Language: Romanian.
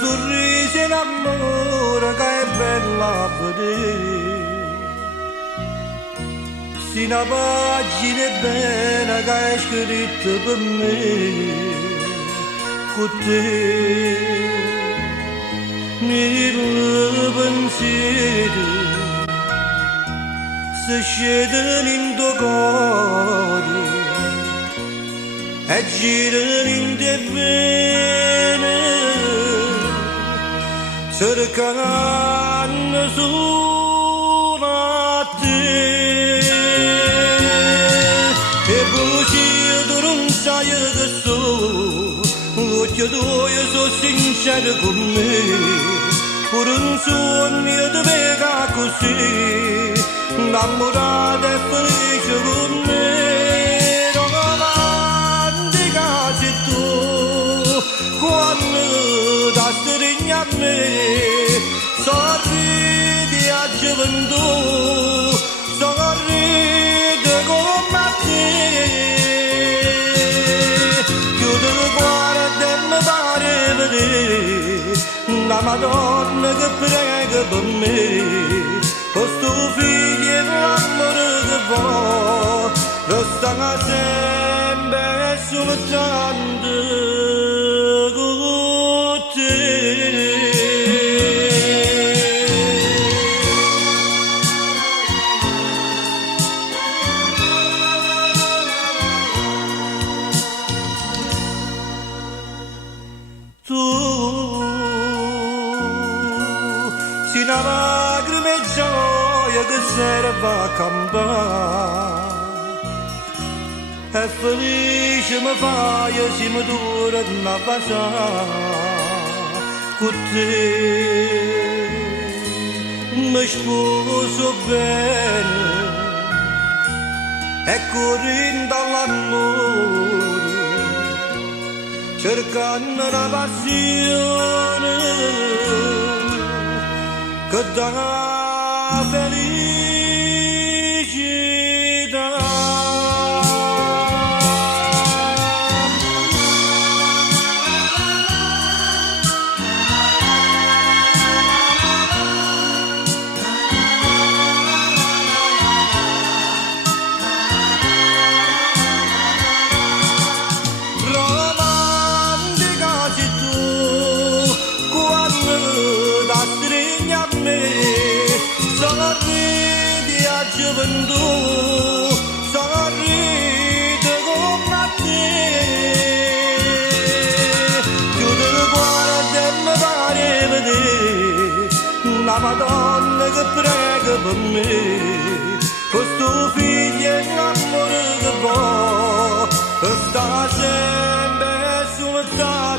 sorriso in amore che è bella a vedere. Si una pagina è bella che è scritta per me, con te, nel pensiero, si scedono in tuo cuore, e girano in te vene, cercando solo a te. E bugie tu non sai che occhio tuoi sono sincero con me, pure un sogno ti vega così, innamorata e felice con me. Quando ti stringi a me, sorridi a gioventù, sorridi come a te. Chiudo il cuore e mi pare vedere la Madonna che prega per me, questo figlio e l'amore che vuoi, resta sempre soltanto. Tu sei una lacrima e gioia che serve a campare, e felice mi fai se mi dura una passare con te. Mi sposo bene e correndo all'amore, cercando una passione che dà felicità. Sorridi a gioventù, sorridi come a te. Chiudo il cuore e mi pare vedere la Madonna che prega per me, questo figlio è l'amore che vuoi, sta sempre soltanto.